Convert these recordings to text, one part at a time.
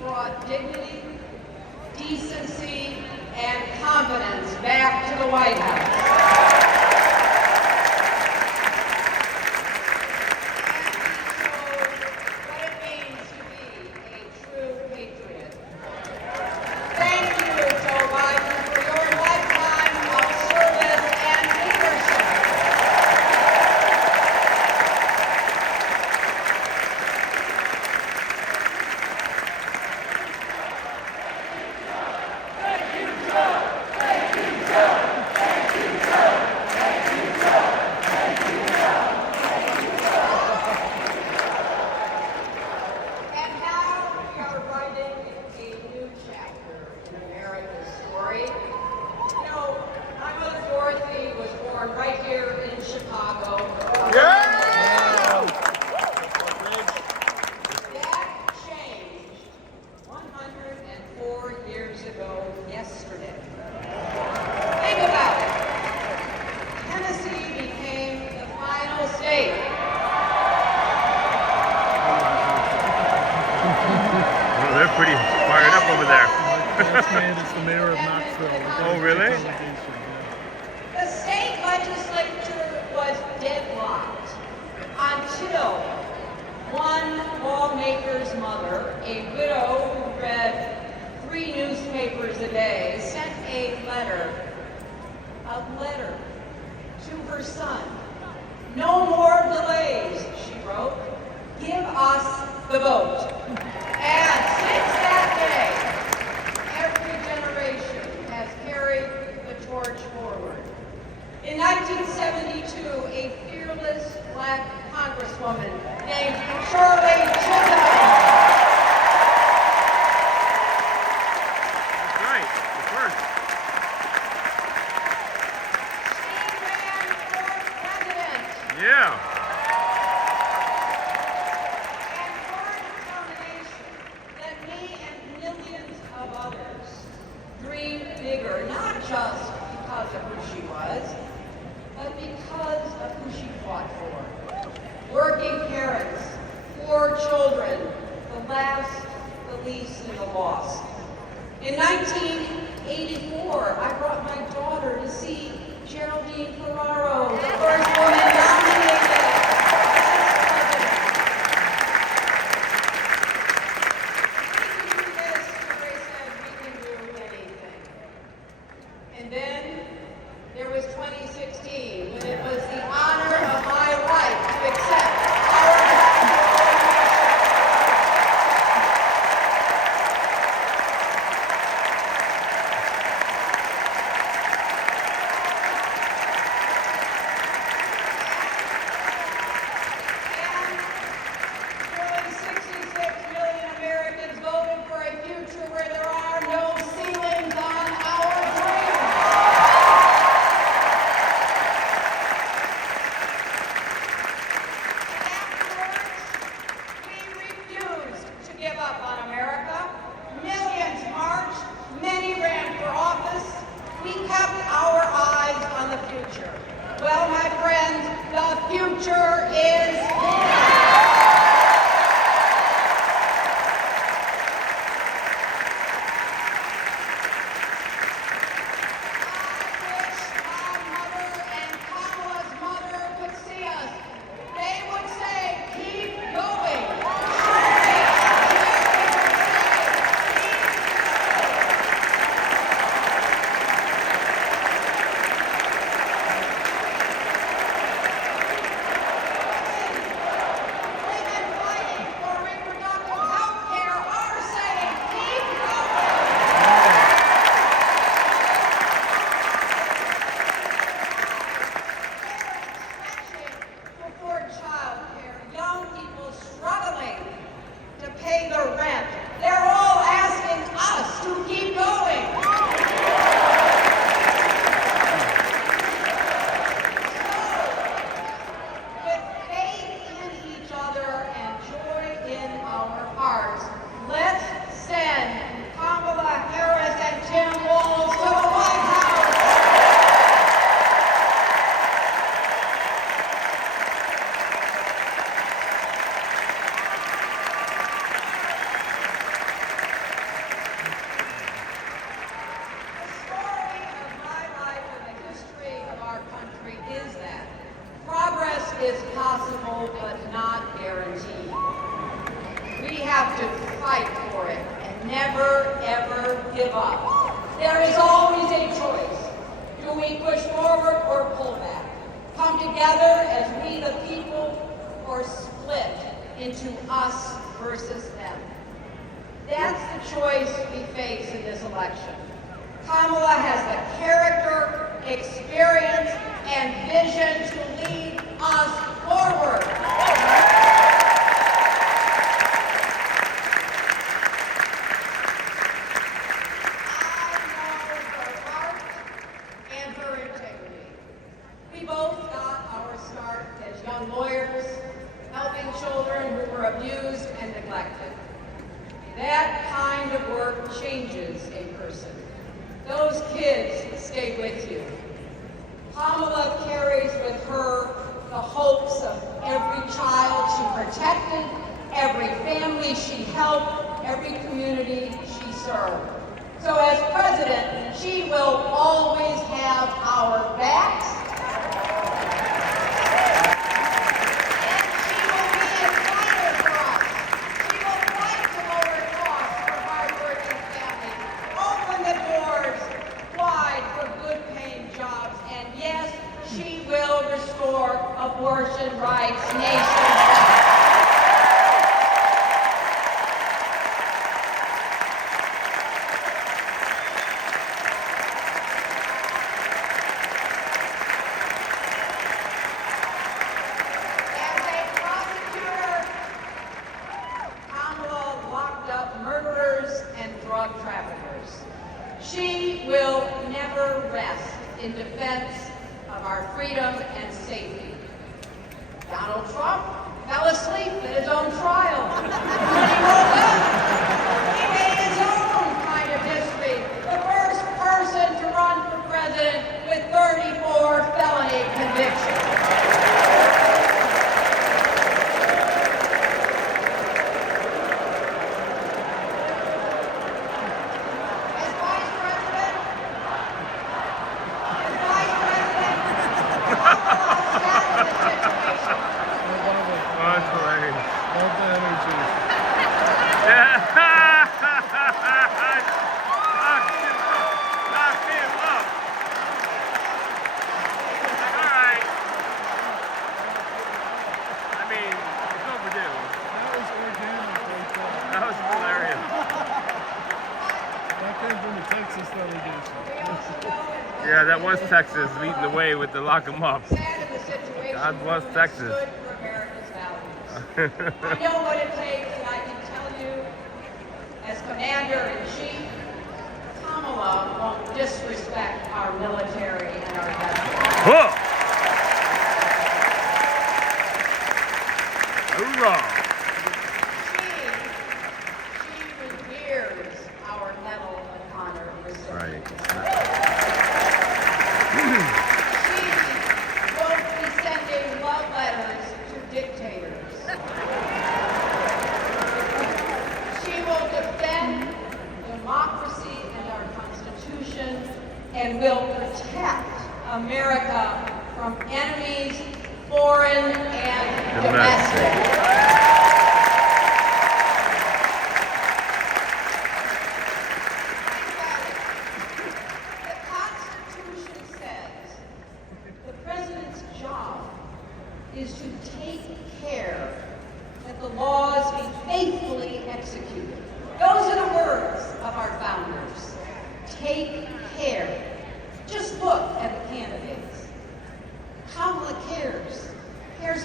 brought dignity, decency, and confidence back to the White House. Right here in Chicago. Yeah! That changed 104 years ago yesterday. Think about it. Tennessee became the final state. Well, they're pretty fired up over there. Last man is the mayor of Knoxville. Oh, really? The state legislature was deadlocked until one lawmaker's mother, a widow who read 3 newspapers a day, sent a letter to her son. "No more delays," she wrote. "Give us the vote." And since that day, every generation has carried the torch forward. In 1972, a fearless black congresswoman named Shirley Chisholm. That's right, the first. She ran for president. Yeah. And her determination led me and millions of others dream bigger, not just because of who she was, but because of who she fought for. Working parents, 4 children, the last, the least, and the lost. In 1984, I brought my daughter to see Geraldine Ferraro, the first woman nominated. We can do this, Ray said, we can do anything. And then there was 2016, when it was the honor of my life to accept our and nearly 66 million Americans voted for a future where there are no ceilings on our dreams. We refused to give up on America. Millions marched, many ran for office. We kept our eyes on the future. Well, my friends, the future is now. I wish my mother and Kamala's mother could see us. They would say, "Keep going." fight for it and never, ever give up. There is always a choice. Do we push forward or pull back? Come together as we the people, or split into us versus them? That's the choice we face in this election. Kamala has the character, experience, and vision to lead us forward. I know her heart and her integrity. We both got our start as young lawyers, helping children who were abused and neglected. That kind of work changes a person. Those kids stay with you. Kamala carries with her the hopes of every child she protected, every family she helped, every community she served. So as president, she will always have our backs, and she will be a fighter for us. She will fight to lower costs for hardworking families, open the doors wide for good-paying jobs, and yes, she will restore abortion rights nationwide. As a prosecutor, Kamala locked up murderers and drug traffickers. She will never rest in defense of our freedom and safety. Donald Trump fell asleep at his own trial. When he woke up, he made his own kind of history. The first person to run for president with 34 felony convictions. As vice president, Kamala sat in the situation. Oh, that's hilarious. Love the energy. Yeah. Knocked him up. All right. I mean, it's overdue. That was organic right there. That was hilarious. That came from the Texas delegation. Yeah, that was Texas leading the way with the lock 'em up. Sad in the situation. God bless but Texas. stood for America's values. I know what it takes, and I can tell you, as Commander-in-Chief, Kamala won't disrespect our military and our veterans. Huh. Hoorah. She reveres our Medal of Honor recipients. She won't be sending love letters to dictators. She will defend democracy and our Constitution and will protect America from enemies, foreign and domestic. The Constitution says the president's job is to take care that the laws be faithfully executed. Those are the words of our founders. Take care. Just look at the candidates. Kamala cares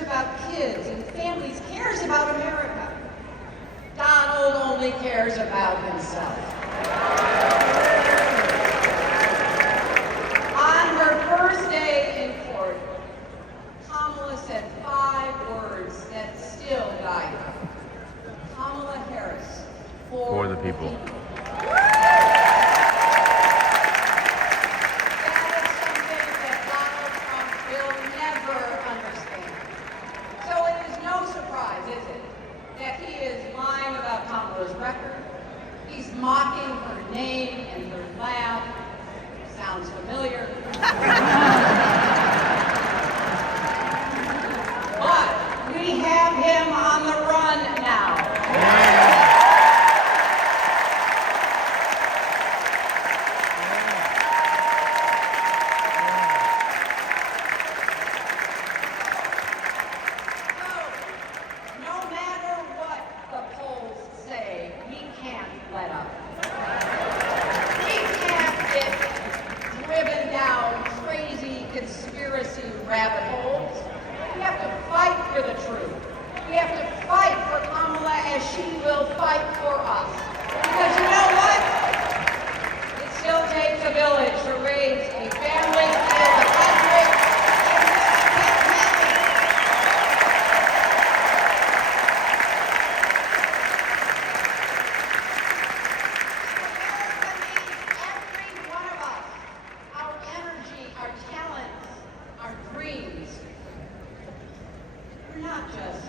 about kids and families, cares about America. Donald only cares about himself. On her first day in court, Kamala said 5 words that still guide her. Kamala Harris, For the people. That is something that Donald Trump will never understand. So it is no surprise, is it, that he is lying about Kamala's record. He's mocking her name and her laugh. Sounds familiar. But we have him on the run now. let up. We can't get driven down crazy conspiracy rabbit holes. We have to fight for the truth. We have to fight for Kamala as she will fight for us. Because you know what? It still takes a village to raise a family in the country. Every one of us, our energy, our talents, our dreams. We're not just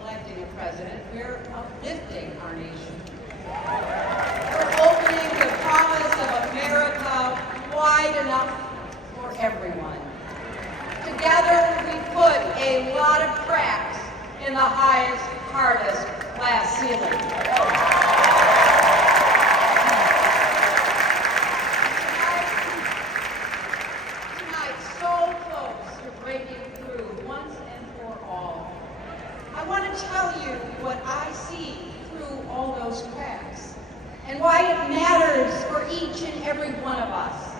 electing a president, we're uplifting our nation. We're opening the promise of America wide enough for everyone. Together, we put a lot of cracks in the highest, hardest glass ceiling. Tonight, so close to breaking through once and for all. I want to tell you what I see through all those cracks and why it matters for each and every one of us.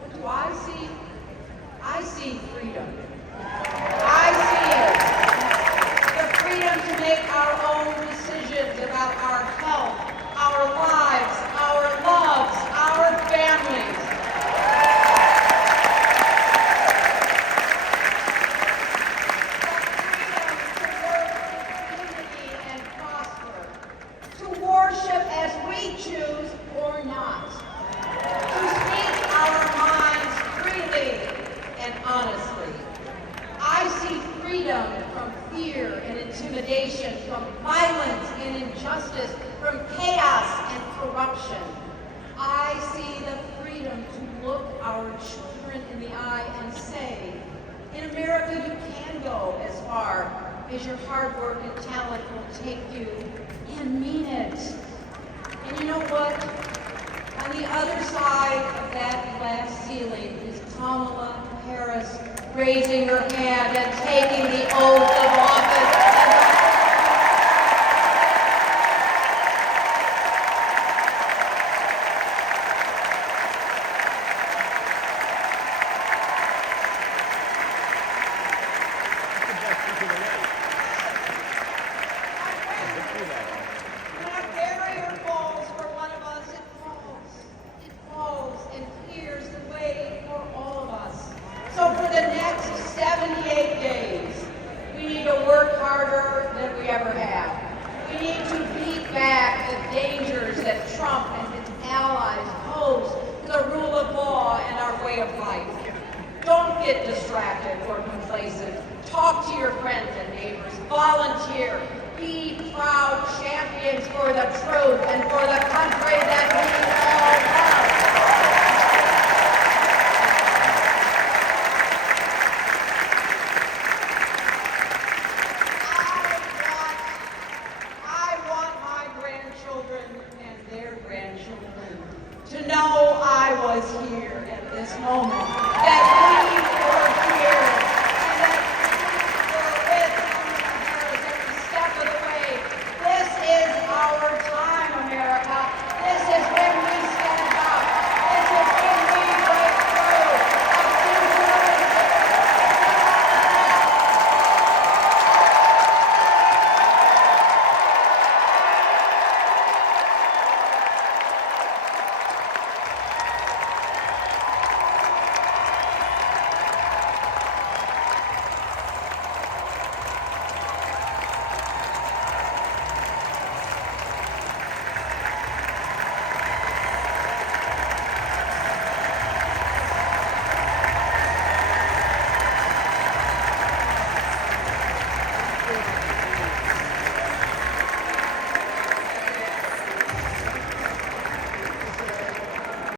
What do I see? I see freedom. I see the freedom to make our own decisions about our health, our lives, our loves, our families. Worship as we choose or not, to speak our minds freely and honestly. I see freedom from fear and intimidation, from violence and injustice, from chaos and corruption. I see the freedom to look our children in the eye and say, in America you can go as far as your hard work and talent will take you, and mean it. And you know what? On the other side of that glass ceiling is Kamala Harris raising her hand and taking the oath of office. When a barrier falls for one of us, it falls. It falls and clears the way for all of us. So for the next 78 days, we need to work harder than we ever have. We need to beat back the dangers that Trump and his allies pose to the rule of law and our way of life. Don't get distracted or complacent. Talk to your friends and neighbors. Volunteer. Be proud champions for the truth and for the country that we all love. I want my grandchildren and their grandchildren to know I was here at this moment. That